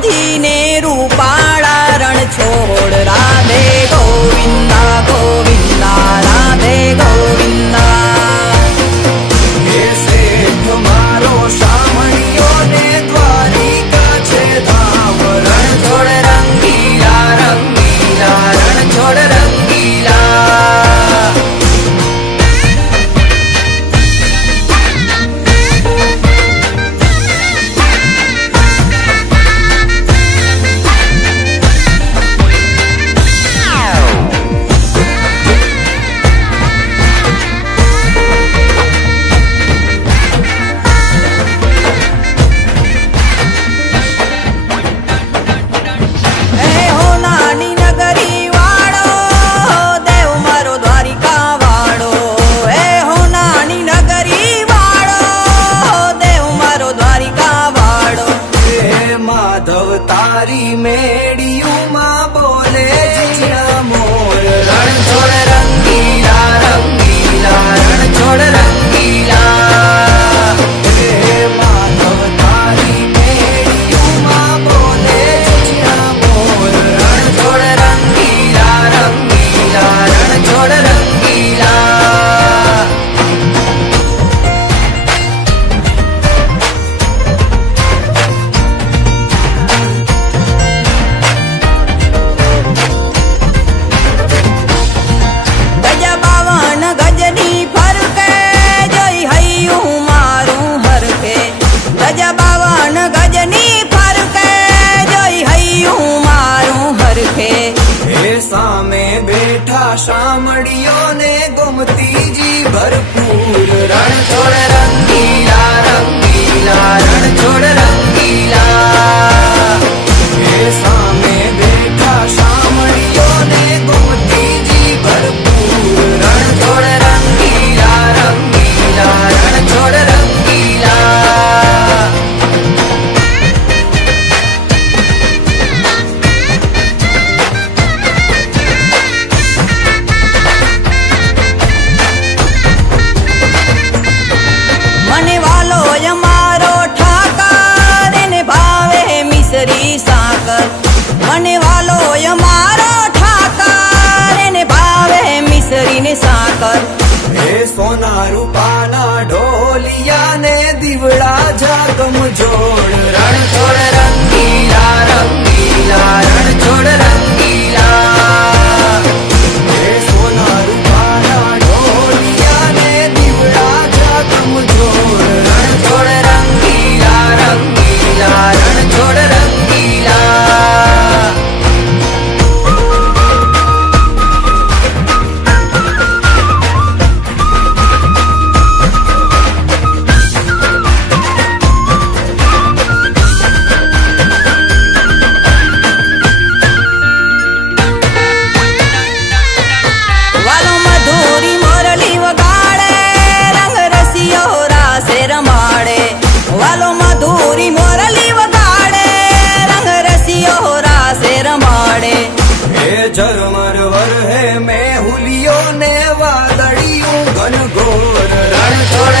રામજી ને રૂપાળા રણ છોડ રાધે ગોવિંદા ગોવિંદા રાધે ગોવિંદા હે શેઠ મારો શામળિયો ને દ્વારિકા છે ધામ રણ છોડ રંગીલા રંગીલા રણ છોડ રંગીલા માધવ તારી મેડિયુમાં બોલે જીણા મોર રણ છોડ રંગીલા રંગીલા રણ છોડ રંગીલા હે માધવ તારી મેડિયુમાં બોલે જીણા મોર રણ છોડ રંગીલા રંગીલા રણ છોડ રંગીલા સામે બેઠા શામળિયો ને ગોમતીજી ભરપૂર રણ છોડ રંગીલા રંગીલા રણ છોડ રંગીલા હે સામે બેઠા શામળિયો ને ગોમતીજી ભરપૂર રણ છોડ રંગીલા રંગીલા રણ છોડ રંગીલા મને વાલો અમારો ઠાકર એને ભાવે મિસરી સાકર મને વાલો અમારો ઠાકર એને ભાવે મિસરી ને સાકર હે સોના રૂપાના ઢોલિયા ને દીવડા જાગમ જોડ રણ છોડ રંગીલા રંગીલા રણ છોડ રંગીલા હે સોના રૂપાના ઢોલિયા ને દીવડા જાગમ જોડ રણ છોડ રંગીલા રંગીલા રણ છોડ રંગીલા વાલો મધુરી મોરલી વગાડે રંગ રસિયો રાસે રમાડે વાલો મધુરી મોરલી વગાડે રંગ રસિયો રાસે રમાડે હે ઝરમર વર હે મેં હુલિયો ને વાદળિયું ઘનઘોર રણ છોડ